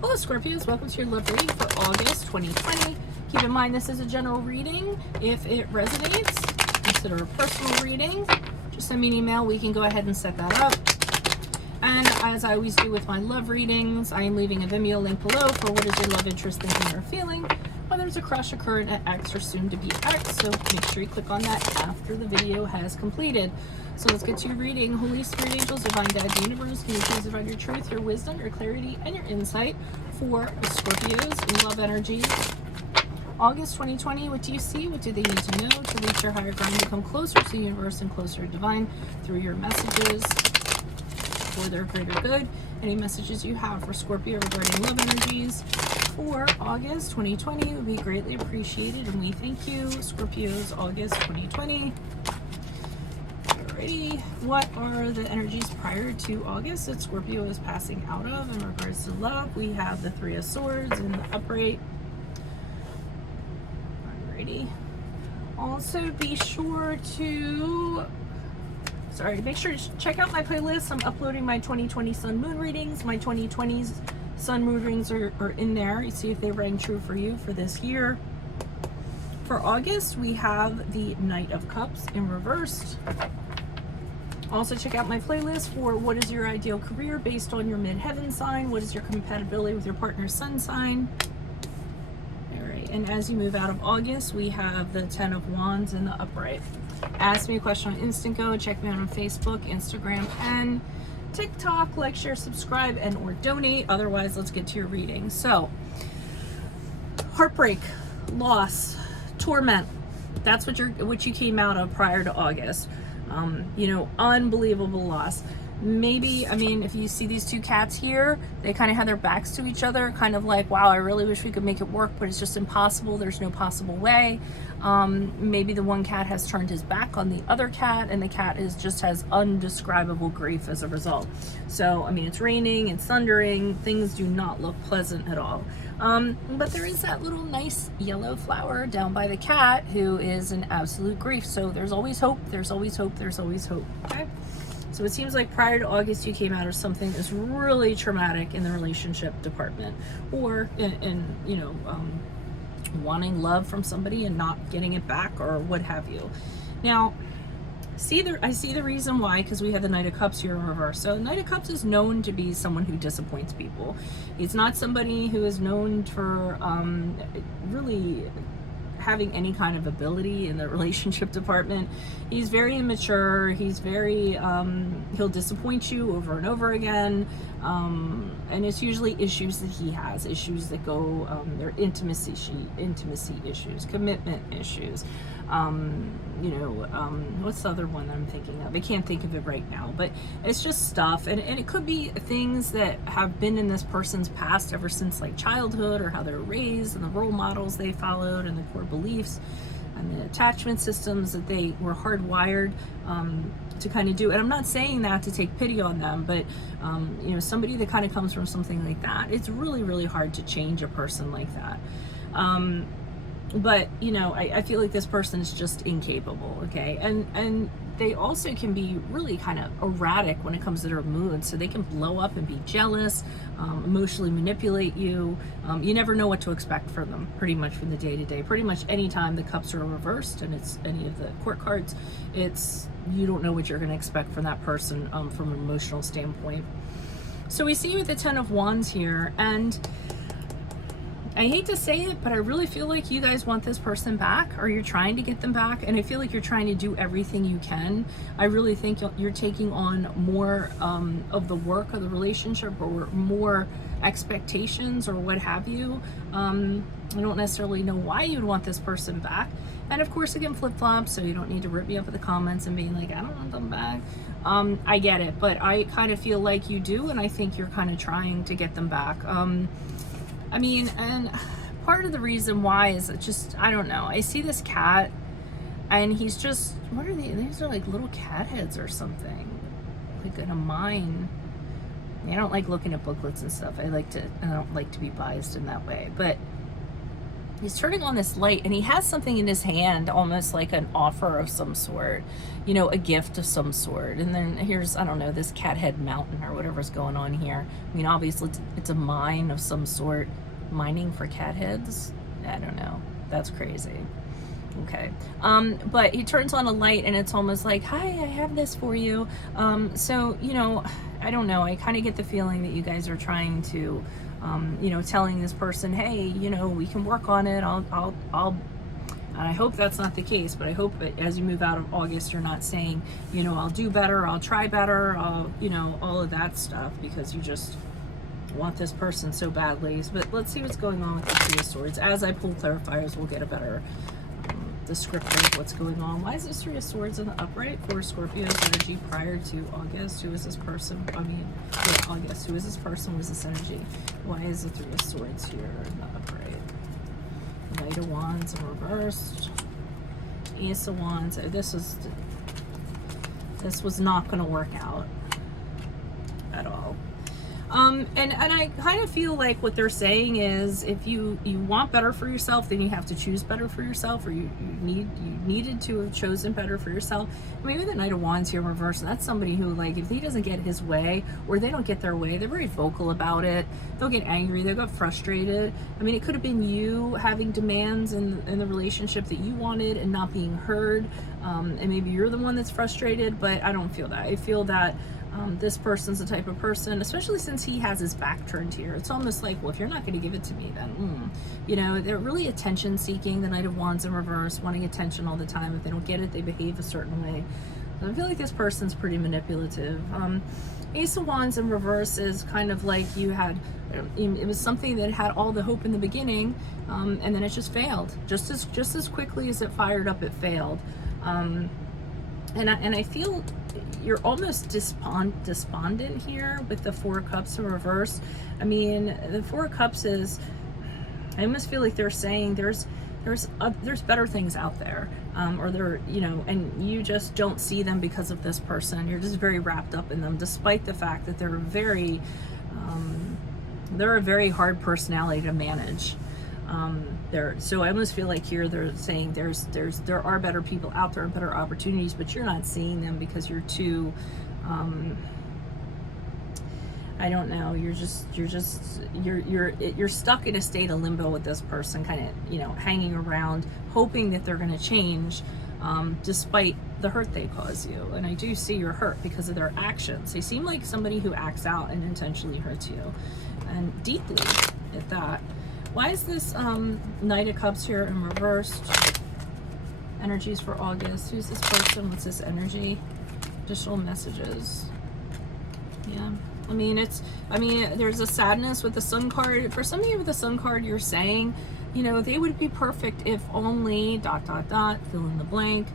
Hello Scorpios, welcome to your love reading for August 2020. Keep in mind this is a general reading. If it resonates, consider a personal reading. Just send me an email, we can go ahead and set that up. And as I always do with my love readings, I am leaving a Vimeo link below for what is your love interest, thinking, or feeling, whether it's a crush, a current, an ex, or soon to be ex. So make sure you click on that after the video has completed. So let's get to your reading. Holy Spirit, angels, divine guides, universe, can you please provide your truth, your wisdom, your clarity, and your insight for Scorpios in love energy? August 2020, what do you see? What do they need to know to reach your higher ground, become closer to the universe and closer to divine through your messages for their greater good? Any messages you have for Scorpio regarding love energies for August 2020 would be greatly appreciated, and we thank you. Scorpios, August 2020. Alrighty, what are the energies prior to August that Scorpio is passing out of in regards to love? We have the Three of Swords in the upright. Alrighty. Also be sure to make sure to check out my playlist. I'm uploading my 2020 Sun Moon readings. My 2020s Sun Moon readings are in there. You see if they rang true for you for this year. For August, we have the Knight of Cups in reversed. Also check out my playlist for what is your ideal career based on your midheaven sign. What is your compatibility with your partner's sun sign? All right, and as you move out of August, we have the Ten of Wands in the upright. Ask me a question on Instant Go. Check me out on Facebook, Instagram, and TikTok. Like, share, subscribe, and or donate. Otherwise, let's get to your reading. So, heartbreak, loss, torment. That's what you came out of prior to August. You know, unbelievable loss. Maybe, I mean, if you see these two cats here, they kind of have their backs to each other, kind of like, wow, I really wish we could make it work, but it's just impossible. There's no possible way. Maybe the one cat has turned his back on the other cat, and the cat just has undescribable grief as a result. So, I mean, it's raining, it's thundering, things do not look pleasant at all. But there is that little nice yellow flower down by the cat who is in absolute grief. So there's always hope, there's always hope, there's always hope, okay? So it seems like prior to August, you came out of something that's really traumatic in the relationship department, or in you know, wanting love from somebody and not getting it back, or what have you. Now, I see the reason why, because we have the Knight of Cups here in reverse. So Knight of Cups is known to be someone who disappoints people. He's not somebody who is known for really having any kind of ability in the relationship department. He's very immature. He's very he'll disappoint you over and over again, and it's usually issues that he has, issues that go they're intimacy issues, commitment issues. You know, what's the other one that I'm thinking of? I can't think of it right now, but it's just stuff, and it could be things that have been in this person's past ever since like childhood, or how they're raised, and the role models they followed, and the core beliefs and the attachment systems that they were hardwired to kind of do. And I'm not saying that to take pity on them, but you know, somebody that kind of comes from something like that, it's really, really hard to change a person like that. But you know, I feel like this person is just incapable, okay? And they also can be really kind of erratic when it comes to their mood. So they can blow up and be jealous, emotionally manipulate you. You never know what to expect from them, pretty much from the day to day. Pretty much anytime the cups are reversed and it's any of the court cards, you don't know what you're going to expect from that person from an emotional standpoint. So we see with the Ten of Wands here, and I hate to say it, but I really feel like you guys want this person back, or you're trying to get them back, and I feel like you're trying to do everything you can. I really think you're taking on more of the work of the relationship, or more expectations, or what have you. I don't necessarily know why you'd want this person back. And of course, again, flip-flop, so you don't need to rip me up in the comments and being like, I don't want them back. I get it, but I kind of feel like you do, and I think you're kind of trying to get them back. I mean, and part of the reason why is just, I don't know. I see this cat, and he's just, what are these? These are like little cat heads or something, like in a mine. I don't like looking at booklets and stuff. I don't like to be biased in that way. But he's turning on this light, and he has something in his hand, almost like an offer of some sort, you know, a gift of some sort. And then here's, I don't know, this cat head mountain or whatever's going on here. I mean, obviously it's a mine of some sort. Mining for cat heads? I don't know. That's crazy. Okay. But he turns on a light, and it's almost like, hi, I have this for you. So, you know, I don't know. I kind of get the feeling that you guys are trying to, you know, telling this person, hey, you know, we can work on it. I'll, and I hope that's not the case, but I hope that as you move out of August, you're not saying, you know, I'll do better, I'll try better, I'll, you know, all of that stuff, because you just want this person so badly. But let's see what's going on with the Three of Swords. As I pull clarifiers, we'll get a better descriptor of what's going on. Why is this Three of Swords in the upright for Scorpio's energy prior to August? Who is this person? I mean, yeah, August. Who is this person? What is this energy? Why is the Three of Swords here in the upright? Knight of Wands in reversed. Ace of Wands. This was not going to work out at all. And I kind of feel like what they're saying is, if you want better for yourself, then you have to choose better for yourself, or you needed to have chosen better for yourself. Maybe the Knight of Wands here reversed, that's somebody who, like, if he doesn't get his way, or they don't get their way, they're very vocal about it. They'll get angry, they'll get frustrated. I mean, it could have been you having demands in the relationship that you wanted and not being heard, and maybe you're the one that's frustrated, but I don't feel that. I feel that this person's the type of person, especially since he has his back turned here, it's almost like, well, if you're not going to give it to me, then you know, they're really attention seeking. The Knight of Wands in reverse, wanting attention all the time. If they don't get it, they behave a certain way. So I feel like this person's pretty manipulative. Ace of Wands in reverse is kind of like you had, it was something that had all the hope in the beginning, and then it just failed. Just as quickly as it fired up, it failed. And I feel you're almost despondent here with the Four of Cups in reverse. I mean, the Four of Cups is, I almost feel like they're saying there's better things out there, or they're, you know, and you just don't see them because of this person. You're just very wrapped up in them, despite the fact that they're a very hard personality to manage. So I almost feel like here they're saying there are better people out there and better opportunities, but you're not seeing them because you're too, I don't know, you're stuck in a state of limbo with this person, kind of, you know, hanging around, hoping that they're going to change, despite the hurt they cause you. And I do see you're hurt because of their actions. They seem like somebody who acts out and intentionally hurts you, and deeply at that. Why is this Knight of Cups here in reversed? Energies for August. Who's this person? What's this energy? Additional messages. Yeah. I mean, there's a sadness with the Sun card. For some of you with the Sun card, you're saying, you know, they would be perfect if only ... fill in the blank.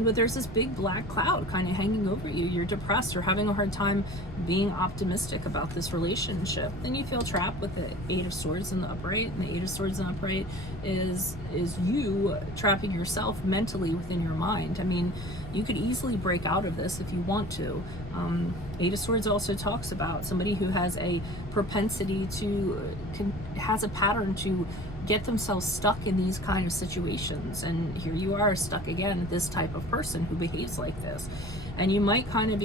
But there's this big black cloud kind of hanging over you. You're depressed. You're having a hard time being optimistic about this relationship. Then you feel trapped with the Eight of Swords in the upright. And the Eight of Swords in the upright is you trapping yourself mentally within your mind. I mean, you could easily break out of this if you want to. Eight of Swords also talks about somebody who has a propensity has a pattern to get themselves stuck in these kind of situations, and here you are stuck again, this type of person who behaves like this. And you might kind of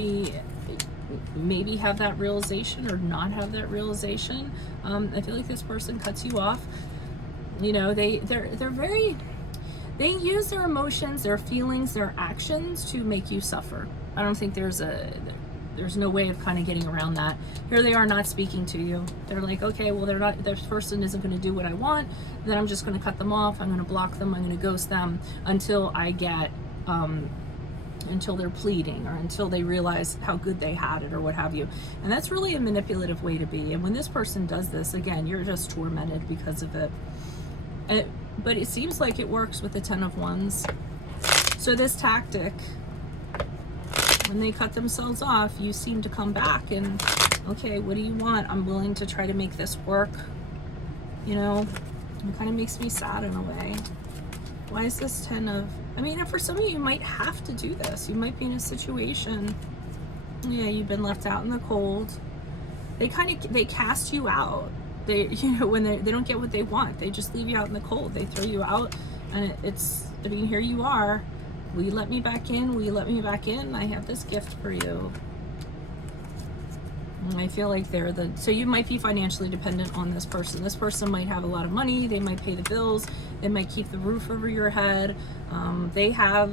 maybe have that realization or not have that realization. I feel like this person cuts you off. You know, they use their emotions, their feelings, their actions to make you suffer. I don't think there's no way of kind of getting around that. Here they are not speaking to you. They're like, okay, well, this person isn't going to do what I want, then I'm just going to cut them off. I'm going to block them. I'm going to ghost them until I get, until they're pleading, or until they realize how good they had it, or what have you. And that's really a manipulative way to be. And when this person does this, again, you're just tormented because of it. But it seems like it works with the Ten of Wands. So this tactic, when they cut themselves off, you seem to come back and, okay, what do you want? I'm willing to try to make this work. You know, it kind of makes me sad in a way. Why is this Ten of, I mean, for some of you might have to do this. You might be in a situation, yeah, you've been left out in the cold. They cast you out. They, when they don't get what they want, they just leave you out in the cold. They throw you out, and I mean, here you are. Will you let me back in? Will you let me back in? I have this gift for you. And I feel like so you might be financially dependent on this person. This person might have a lot of money. They might pay the bills. They might keep the roof over your head. They have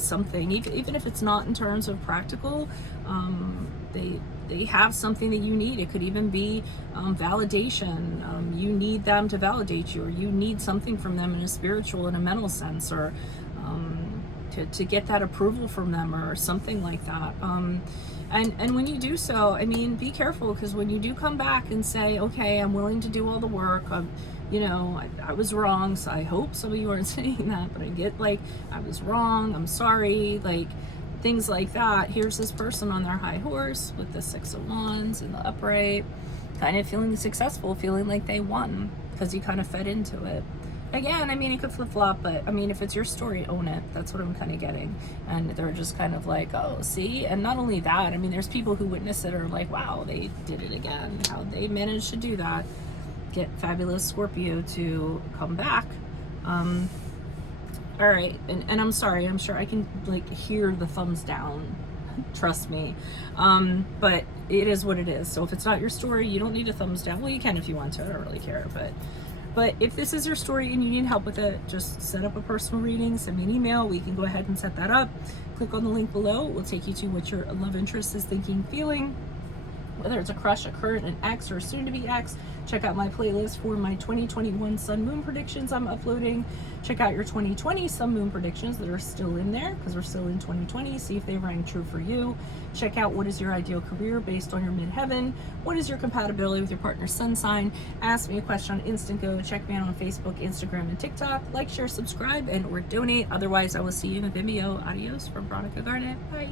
something, even if it's not in terms of practical. They have something that you need. It could even be validation. You need them to validate you, or you need something from them in a spiritual and a mental sense, or to get that approval from them, or something like that. And when you do so, I mean, be careful, because when you do come back and say, okay, I'm willing to do all the work, I was wrong. So I hope some of you aren't saying that, but I get like, I was wrong, I'm sorry, like things like that. Here's this person on their high horse with the 6 of Wands and the upright, kind of feeling successful, feeling like they won because you kind of fed into it. Again, I mean, it could flip-flop, but I mean, if it's your story, own it. That's what I'm kind of getting. And they're just kind of like, oh, see? And not only that, I mean, there's people who witness it, are like, wow, they did it again. How they managed to do that. Get fabulous Scorpio to come back. All right, and I'm sorry, I'm sure I can like hear the thumbs down, trust me. But it is what it is. So if it's not your story, you don't need a thumbs down. Well, you can if you want to, I don't really care. But if this is your story and you need help with it, just set up a personal reading, send me an email, we can go ahead and set that up. Click on the link below, it will take you to what your love interest is thinking, feeling, whether it's a crush, a current, an ex, or soon to be ex. Check out my playlist for my 2021 sun moon predictions I'm uploading. Check out your 2020 sun moon predictions that are still in there, because we're still in 2020. See if they rang true for you. Check out what is your ideal career based on your midheaven. What is your compatibility with your partner's sun sign? Ask me a question on Instant Go. Check me out on Facebook, Instagram, and TikTok. Like, share, subscribe, and or donate. Otherwise, I will see you in the Vimeo. Adios from Veronica Garnet. Bye.